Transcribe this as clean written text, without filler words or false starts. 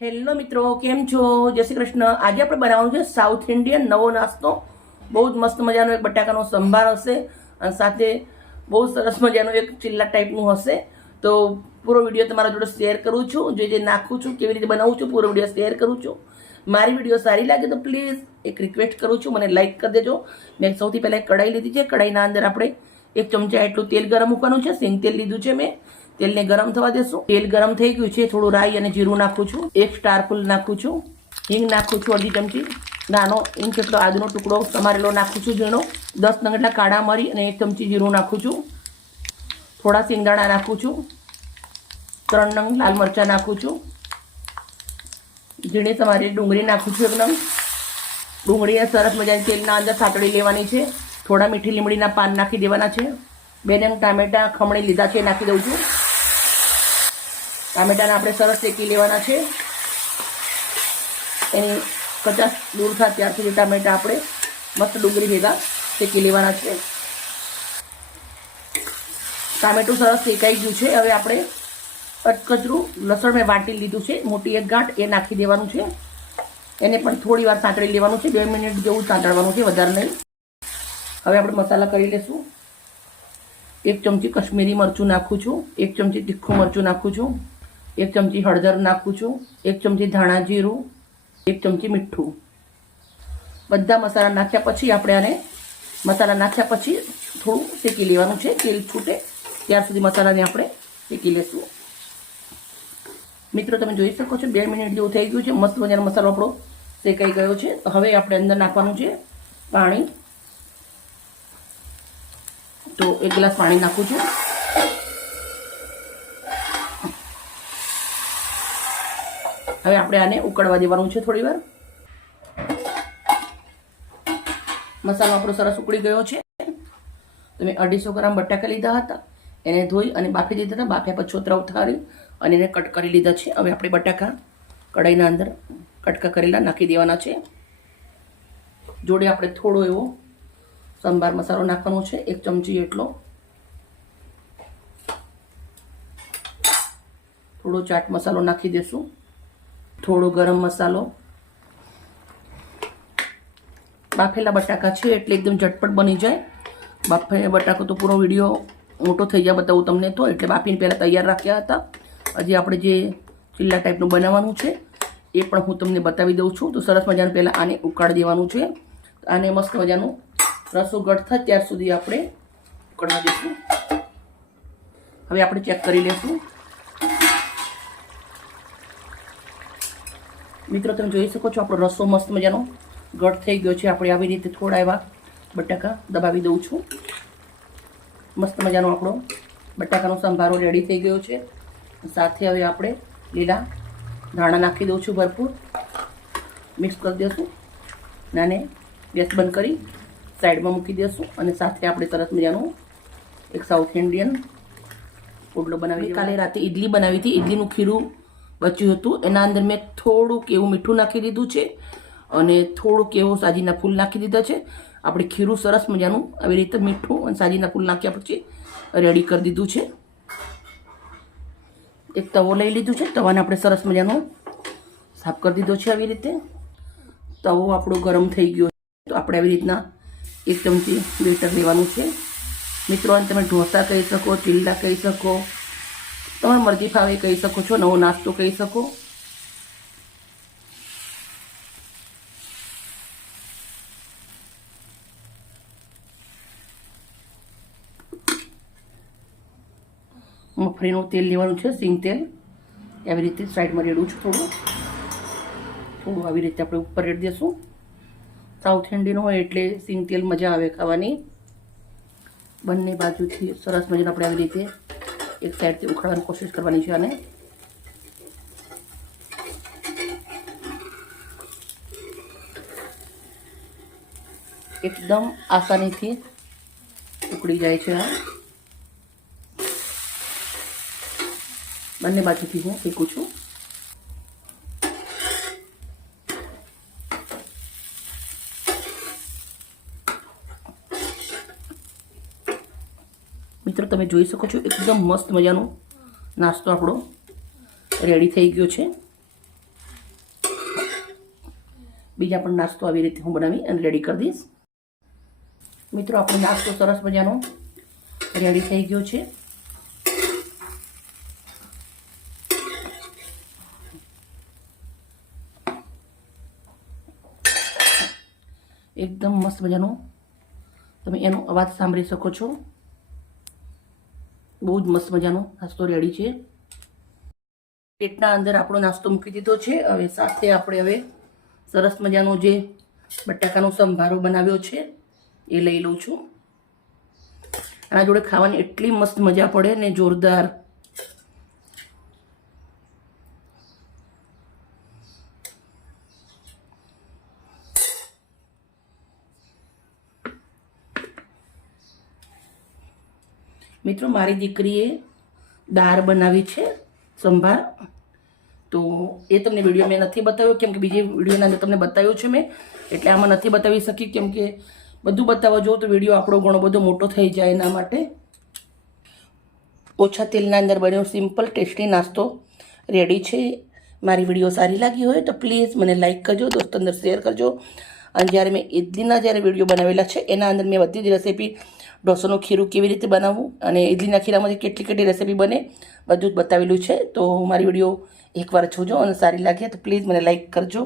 Hello મિત્રો, કેમ છો? જય શ્રી કૃષ્ણ. આજે આપણે બનાવવાનું છે સાઉથ ઇન્ડિયન નવો નાસ્તો. બહુ જ મસ્ત મજાનો એક બટાકાનો સંભાર હશે અને સાથે બહુ સરસ મજાનો એક ચિલ્લા ટાઈપનું હશે. તો પૂરો વિડીયો તમારા જોડે શેર કરું છું. જે નાખું છું, કેવી રીતે બનાવું છું, પૂરો વિડીયો શેર કરું છું. મારી વિડીયો સારી લાગે તો પ્લીઝ એક રિક્વેસ્ટ કરું છું, મને લાઇક કરી દેજો. મેં સૌથી પહેલાં એક કઢાઈ લીધી છે. કઢાઈના અંદર આપણે 1 ચમચા એટલું તેલ ગરમ મૂકવાનું છે. સિંગ તેલ લીધું છે મેં. તેલને ગરમ થવા દેશું. તેલ ગરમ થઈ ગયું છે. થોડું રાઈ અને જીરું નાખું છું. 1 સ્ટાર ફૂલ નાખું છું. હિંગ નાખું છું અડધી ચમચી. નાનો ઇંચ જેટલો આદુનો ટુકડો સમારેલો નાખું છું ઝીણો. 10 નંગ જેટલા કાળા મરી અને 1 ચમચી જીરું નાખું છું. થોડા સિંગદાણા નાખું છું. 3 નંગ લાલ મરચાં નાખું છું. ઝીણી સમારેલી ડુંગળી નાખું છું એકદમ. ડુંગળીને સરસ મજાની તેલના અંદર સાતળી લેવાની છે. થોડા મીઠી લીમડીના પાન નાખી દેવાના છે. 2 નંગ ટામેટા ખમણી લીધા છે, નાખી દઉં છું. ટામેટાને આપણે સરસ શેકી લેવાના છે. એની કચાશ દૂર થાય ત્યાર સુધી ટામેટા આપણે મસ્ત ડુંગળી ભેગા શેકી લેવાના છે. ટામેટું સરસ શેકાઈ ગયું છે. હવે આપણે કચરું લસણ મેં વાટી લીધું છે, મોટી એક ગાંઠ, એ નાખી દેવાનું છે. એને પણ થોડી વાર સાંતળી લેવાનું છે. 2 મિનિટ જેવું સાંતળવાનું છે, વધારે નહીં. હવે આપણે મસાલા કરી લઈશું. 1 ચમચી કશ્મીરી મરચું નાખું છું. 1 ચમચી તીખું મરચું નાખું છું. 1 ચમચી હળદર નાખું છું. 1 ચમચી ધાણા જીરું. 1 ચમચી મીઠું. બધા મસાલા નાખ્યા પછી આપણે આને મસાલા નાખ્યા પછી થોડું શેકી લેવાનું છે. તેલ છૂટે ત્યાર સુધી મસાલાને આપણે શેકી લેશું. મિત્રો, તમે જોઈ શકો છો 2 મિનિટ જેવું થઈ ગયું છે. મસ્ત મજાનો મસાલો આપણો શેકાઈ ગયો છે. તો હવે આપણે અંદર નાખવાનું છે પાણી. તો 1 ગ્લાસ પાણી નાખું છું. હવે આપણે આને ઉકળવા દેવાનું છે થોડી વાર. મસાલો આપણો સરસ ઉકળી ગયો છે. તો મેં 250 ગ્રામ બટાકા લીધા હતા. એને ધોઈ અને બાફી દીધા હતા. બાફ્યા પછી છોતરા ઉતારી અને એને કટ કરી લીધા છે. હવે આપણે બટાકા કઢાઈના અંદર કટકા કરેલા નાખી દેવાના છે. જોડે આપણે થોડો એવો સંભાર મસાલો નાખવાનો છે, 1 ચમચી એટલો. થોડો ચાટ મસાલો નાખી દેશું. થોડો ગરમ મસાલો. બાફેલા બટાકા છે એટલે એકદમ ઝટપટ બની જાય. બાફેલા બટાકો તો પૂરો વિડીયો મોટો થઈ જાય બતાવું તમને, તો એટલે બાફીને પહેલાં તૈયાર રાખ્યા હતા. હજી આપણે જે ચિલ્લા ટાઈપનું બનાવવાનું છે એ પણ હું તમને બતાવી દઉં છું. તો સરસ મજાનું પહેલાં આને ઉકાળી દેવાનું છે. આને મસ્ત મજાનું રસો ઘટ થાય ત્યાર સુધી આપણે ઉકળવા દઈશું. હવે આપણે ચેક કરી લઈશું. મિત્રો, તમે જોઈ શકો છો આપણો રસો મસ્ત મજાનો ઘટ થઈ ગયો છે. આપણે આવી રીતે થોડા એવા બટાકા દબાવી દઉં છું. મસ્ત મજાનો આપણો બટાકાનો સંભારો રેડી થઈ ગયો છે. સાથે હવે આપણે લીલા ધાણા નાખી દઉં છું ભરપૂર. મિક્સ કરી દઈશું. નાને ગેસ બંધ કરી સાઈડમાં મૂકી દઈશું. અને સાથે આપણે સરસ મજાનું એક સાઉથ ઇન્ડિયન પુડલો બનાવી. કાલે રાતે ઇડલી બનાવી હતી. ઇડલીનું ખીરું બચ્યું હતું. એના અંદર મેં થોડુંક એવું મીઠું નાખી દીધું છે અને થોડુંક એવું સાજીના ફૂલ નાખી દીધા છે. આપણે ખીરું સરસ મજાનું આવી રીતે મીઠું અને સાજીના ફૂલ નાખ્યા પછી રેડી કરી દીધું છે. એક તવો લઈ લીધું છે. તવાને આપણે સરસ મજાનો સાફ કરી દીધો છે. આવી રીતે તવો આપણો ગરમ થઈ ગયો છે. તો આપણે આવી રીતના 1 ચમચી બેટર લેવાનું છે. મિત્રો, અને તમે ઢોસા કહી શકો, ચિલ્લા કહી શકો, તમારી મરજી ફાવે કહી શકો છો, નવો નાસ્તો કહી શકો. મગફળીનું તેલ લેવાનું છે, સિંગ તેલ. આવી રીતે સાઈડમાં રેડું છું. થોડું આવી રીતે આપણે ઉપર રેડી દઈશું. સાઉથ ઇન્ડિયન હોય એટલે સિંગ તેલ મજા આવે ખાવાની. બંને બાજુથી સરસ મજાનું આપણે આવી રીતે એક સાઈડથી ઉખાડવાની કોશિશ કરવાની છે. અને એકદમ આસાનીથી ઉકળી જાય છે. આ બંને બાજુથી હું શેકું છું. મિત્રો, તમે જોઈ શકો છો એકદમ મસ્ત મજાનો નાસ્તો આપણો રેડી થઈ ગયો છે. બીજા પણ નાસ્તો આવી રીતે હું બનાવી અને રેડી કરી દઈશ. મિત્રો, આપણો નાસ્તો સરસ મજાનો રેડી થઈ ગયો છે. એકદમ મસ્ત મજાનો તમે એનો અવાજ સાંભળી શકો છો. બહુ જ મસ્ત મજાનો નાસ્તો રેડી છે. પ્લેટના અંદર આપણો નાસ્તો મૂકી દીધો છે. હવે સાથે આપણે હવે સરસ મજાનો જે બટાકાનો સંભારો બનાવ્યો છે એ લઈ લઉં છું. આના જોડે ખાવાની એટલી મસ્ત મજા પડે ને, જોરદાર. મિત્રો, મારી દીકરીએ દાળ બનાવી છે સંભાર, તો એ તમને વિડીયો મેં નથી બતાવ્યો કેમ કે બીજી વિડીયોના અંદર તમને બતાવ્યું છે મેં, એટલે આમાં નથી બતાવી શકી કેમ કે બધું બતાવવા જો તો વિડીયો આપણો ઘણો બધો મોટો થઈ જાય. એના માટે ઓછા તેલના અંદર બન્યો સિમ્પલ ટેસ્ટી નાસ્તો રેડી છે. મારી વિડીયો સારી લાગી હોય તો પ્લીઝ મને લાઇક કરજો, દોસ્તો અંદર શેર કરજો. અને જ્યારે મેં ઇડલીના જ્યારે વિડીયો બનાવેલા છે એના અંદર મેં બધી જ રેસીપી, ઢોસાનું ખીરું કેવી રીતે બનાવવું અને ઇડલીના ખીરામાંથી કેટલી કેટલી રેસીપી બને બધું જ બતાવેલું છે. તો મારી વિડીયો એકવાર જોજો અને સારી લાગે તો પ્લીઝ મને લાઇક કરજો.